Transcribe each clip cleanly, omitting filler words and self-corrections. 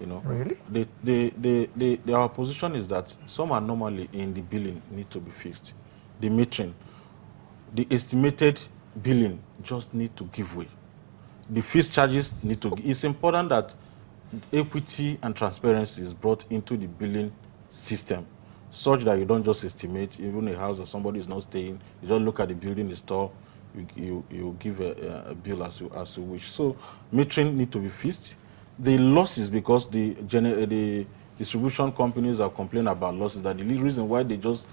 You know, Really? our position is that some anomaly in the billing need to be fixed. The metering, the estimated billing just need to give way. The fees charges need to. It's important that equity and transparency is brought into the billing system, such that you don't just estimate even a house that somebody is not staying. You don't look at the building, the store. You give a bill as you wish. So metering need to be fixed. The losses, because the distribution companies are complaining about losses, that the reason why they just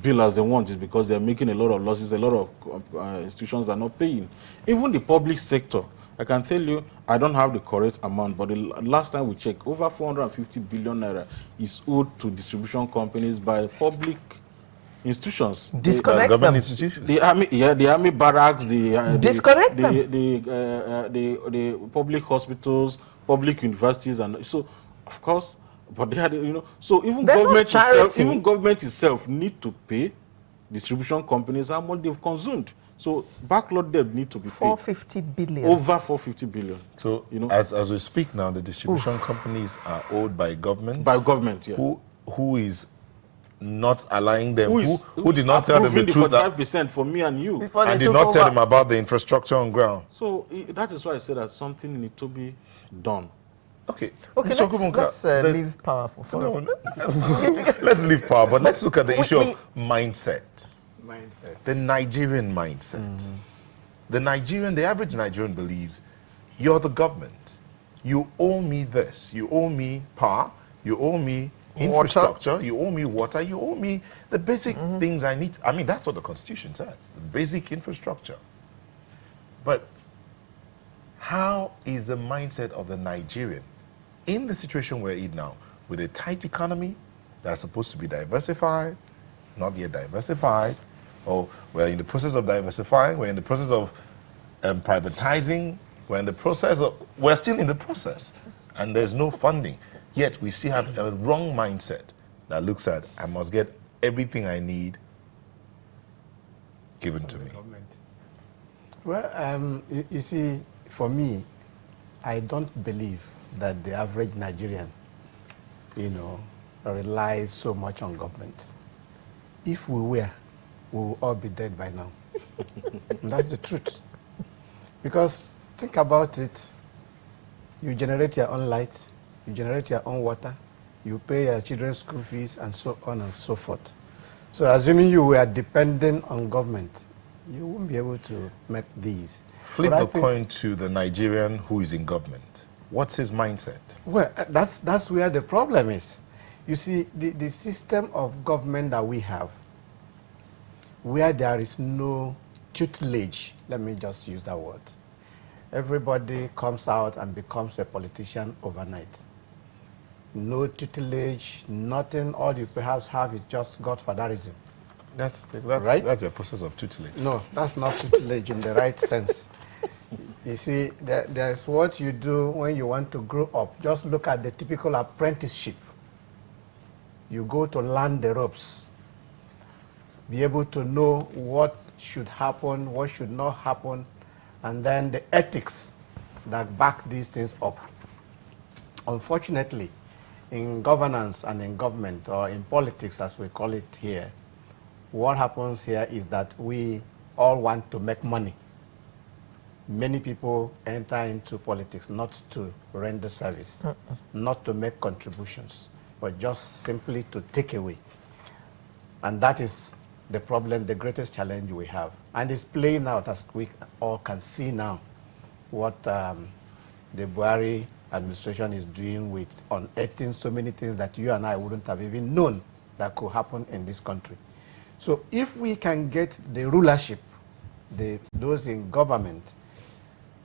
bill as they want is because they're making a lot of losses. A lot of institutions are not paying. Even the public sector, I can tell you, I don't have the correct amount, but the last time we checked, over 450 billion naira is owed to distribution companies by public institutions. Disconnect government them. institutions. The army, yeah, the army barracks, Disconnect them. the public hospitals, public universities, and so, of course, but they had, you know, so even They're not government itself, charity. even government itself need to pay distribution companies how much they've consumed. So backlog debt need to be paid. 450 billion. Over 450 billion. So, you know, as we speak now, the distribution companies are owed by government. By government, yeah. Who is not allowing them, who did not tell them the truth, 45% for me and you. and did not tell them about the infrastructure on ground. So that is why I said that something needs to be done. Okay, Mr. Let's leave power for no, let's leave power, but let's look at the issue of mindset. The Nigerian mindset. The average Nigerian believes, you're the government. You owe me this. You owe me power. You owe me infrastructure. You owe me water. You owe me the basic things I need. I mean, that's what the Constitution says, the basic infrastructure. But how is the mindset of the Nigerian in the situation we're in now, with a tight economy that's supposed to be diversified, not yet diversified, or we're in the process of diversifying, we're in the process of privatizing, we're still in the process, and there's no funding. Yet we still have a wrong mindset that looks at, I must get everything I need given to me. Well, you see, for me, I don't believe that the average Nigerian, relies so much on government. If we were, we will all be dead by now. And that's the truth. Because think about it, you generate your own light, you generate your own water, you pay your children's school fees, and so on and so forth. So assuming you were dependent on government, you won't be able to make these. Flip the coin to the Nigerian who is in government. What's his mindset? Well, that's where the problem is. You see, the system of government that we have, where there is no tutelage, let me just use that word. Everybody comes out and becomes a politician overnight. No tutelage, nothing. All you perhaps have is just godfatherism. That's right? That's a process of tutelage. No, that's not tutelage in the right sense. You see, there's what you do when you want to grow up. Just look at the typical apprenticeship. You go to learn the ropes, be able to know what should happen, what should not happen, and then the ethics that back these things up. Unfortunately, in governance and in government, or in politics as we call it here, what happens here is that we all want to make money. Many people enter into politics not to render service, not to make contributions, but just simply to take away. And that is the problem, the greatest challenge we have. And it's playing out, as we all can see now, what the Buhari administration is doing with unearthing so many things that you and I wouldn't have even known that could happen in this country. So if we can get the rulership, those in government,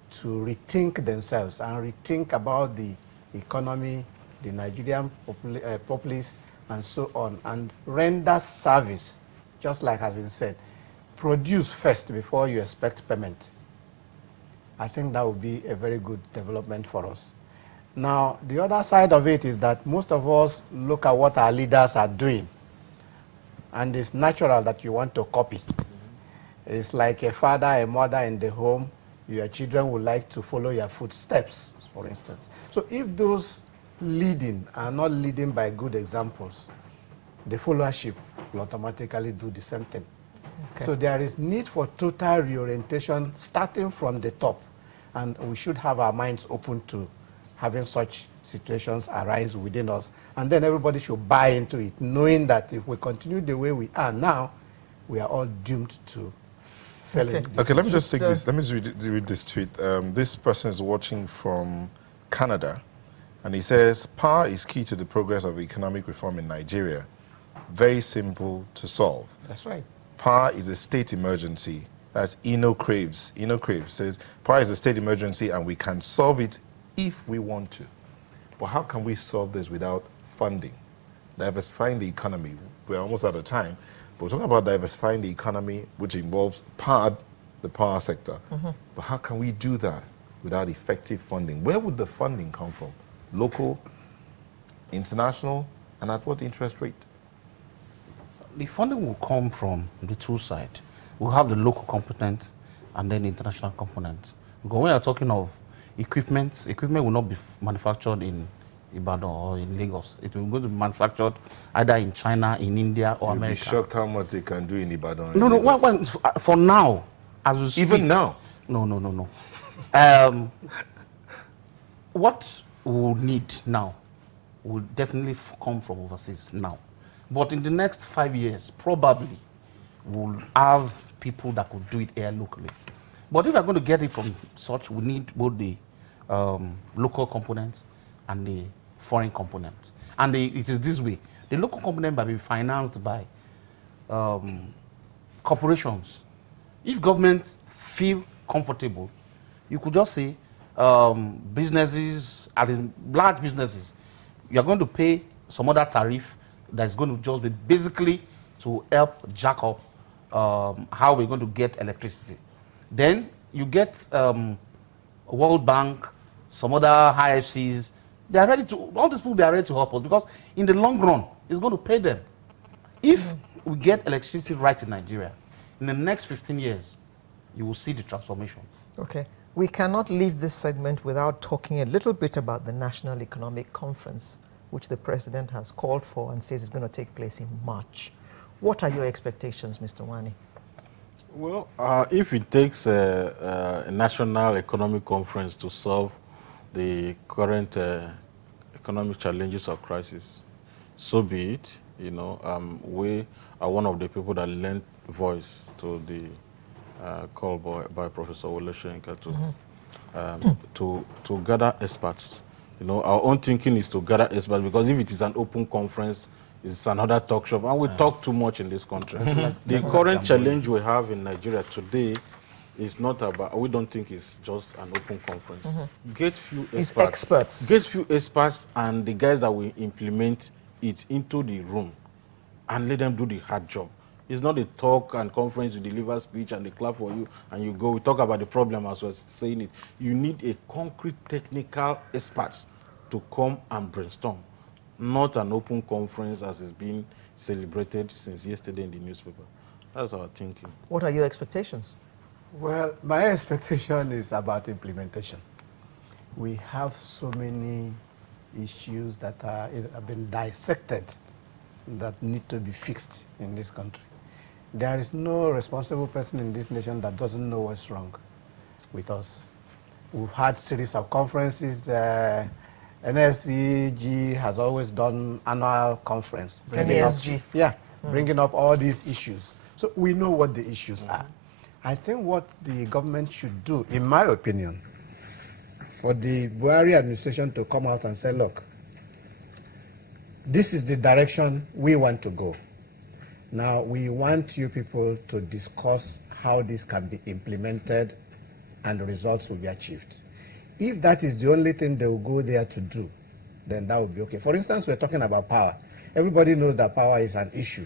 to rethink themselves and rethink about the economy, the Nigerian populace, and so on, and render service, just like has been said, produce first before you expect payment. I think that would be a very good development for us. Now, the other side of it is that most of us look at what our leaders are doing, and it's natural that you want to copy. It's like a father, a mother in the home. Your children would like to follow your footsteps, for instance. So if those leading are not leading by good examples, the followership will automatically do the same thing. Okay. So there is need for total reorientation starting from the top, and we should have our minds open to having such situations arise within us. And then everybody should buy into it, knowing that if we continue the way we are now, we are all doomed to fail. Okay, let me just take this. Let me read this tweet. This person is watching from Canada, and he says, power is key to the progress of economic reform in Nigeria. Very simple to solve. That's right. Power is a state emergency. That's Eno Craves. Eno Craves says, power is a state emergency and we can solve it if we want to. But how can we solve this without funding? Diversifying the economy. We're almost out of time. But we're talking about diversifying the economy, which involves the power sector. But how can we do that without effective funding? Where would the funding come from? Local, international, and at what interest rate? The funding will come from the two sides. We'll have the local component and then the international component. Because when you're talking of equipment will not be manufactured in Ibadan or in Lagos. It will go to be manufactured either in China, in India, or America. You'll be shocked how much they can do in Ibadan. No, for now, as we speak. Even now? No. What we'll need now will definitely come from overseas now. But in the next 5 years, probably, we'll have people that could do it here locally. But if we're going to get it from such, we need both the local components and the foreign components. And it is this way. The local component might be financed by corporations. If governments feel comfortable, you could just say businesses, and large businesses, you're going to pay some other tariff that's going to just be basically to help jack up how we're going to get electricity. Then you get World Bank, some other IFCs. They are ready to, all these people, they are ready to help us because in the long run, it's going to pay them. If we get electricity right in Nigeria, in the next 15 years, you will see the transformation. Okay. We cannot leave this segment without talking a little bit about the National Economic Conference, which the President has called for and says is going to take place in March. What are your expectations, Mr. Wani? Well, if it takes a National Economic Conference to solve the current economic challenges or crisis, so be it. You know, we are one of the people that lent voice to the call by Professor Wole Soyinka to gather experts. You know, our own thinking is to gather experts because if it is an open conference, it's another talk shop, and we talk too much in this country. The current challenge we have in Nigeria today is not about, we don't think it's just an open conference. Get few experts. Get few experts and the guys that will implement it into the room and let them do the hard job. It's not a talk and conference, you deliver speech and they clap for you and you go. We talk about the problem as well as saying it. You need a concrete technical experts to come and brainstorm, not an open conference as is being celebrated since yesterday in the newspaper. That's our thinking. What are your expectations? Well, my expectation is about implementation. We have so many issues that have been dissected that need to be fixed in this country. There is no responsible person in this nation that doesn't know what's wrong with us. We've had series of conferences. NSEG has always done annual conference. NSG. Bringing up all these issues. So we know what the issues are. I think what the government should do, in my opinion, for the Buhari administration to come out and say, look, this is the direction we want to go. Now, we want you people to discuss how this can be implemented and the results will be achieved. If that is the only thing they will go there to do, then that would be okay. For instance, we're talking about power. Everybody knows that power is an issue.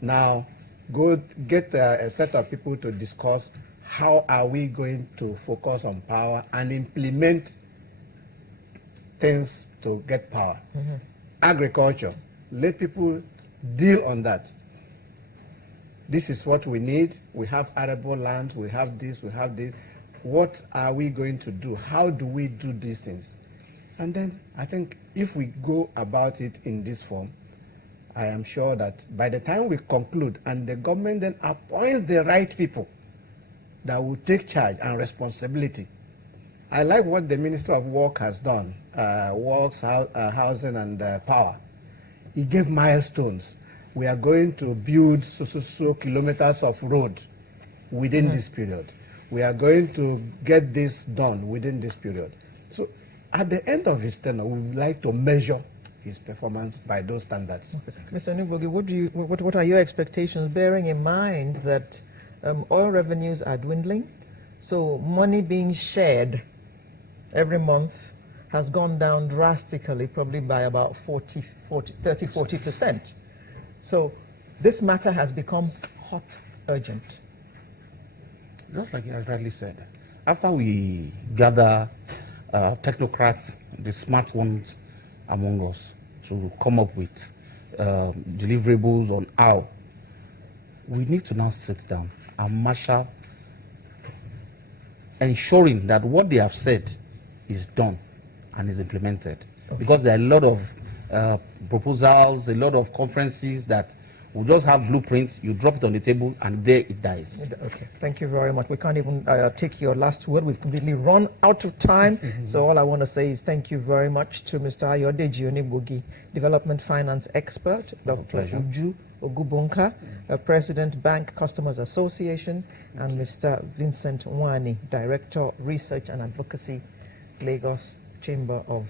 Now, go get a set of people to discuss how are we going to focus on power and implement things to get power. Agriculture, let people deal on that. This is what we need. We have arable land, we have this, we have this. What are we going to do? How do we do these things? And then I think if we go about it in this form, I am sure that by the time we conclude and the government then appoints the right people that will take charge and responsibility. I like what the Minister of Work has done, Works, Housing and Power. He gave milestones. We are going to build so kilometers of road within this period. We are going to get this done within this period. So at the end of his tenure, we would like to measure his performance by those standards. Mr. Nubogi, what are your expectations, bearing in mind that oil revenues are dwindling, so money being shared every month has gone down drastically, probably by about 30–40%. So this matter has become hot, urgent. Just like you rightly said, after we gather technocrats, the smart ones among us, to come up with deliverables on how, we need to now sit down and marshal, ensuring that what they have said is done and is implemented. Okay. Because there are a lot of proposals, a lot of conferences that will just have blueprints, you drop it on the table, and there it dies. Okay, thank you very much. We can't even take your last word. We've completely run out of time. So all I want to say is thank you very much to Mr. Ayodeji Onigbogi, Development Finance Expert, Dr. Uju Ogubonka, President, Bank Customers Association, and Mr. Vincent Nwani, Director, Research and Advocacy, Lagos Chamber of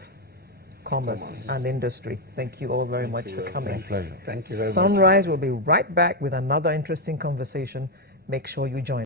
Commerce and Industry. Thank you all very much for coming. My pleasure. Thank you very much. Sunrise will be right back with another interesting conversation. Make sure you join.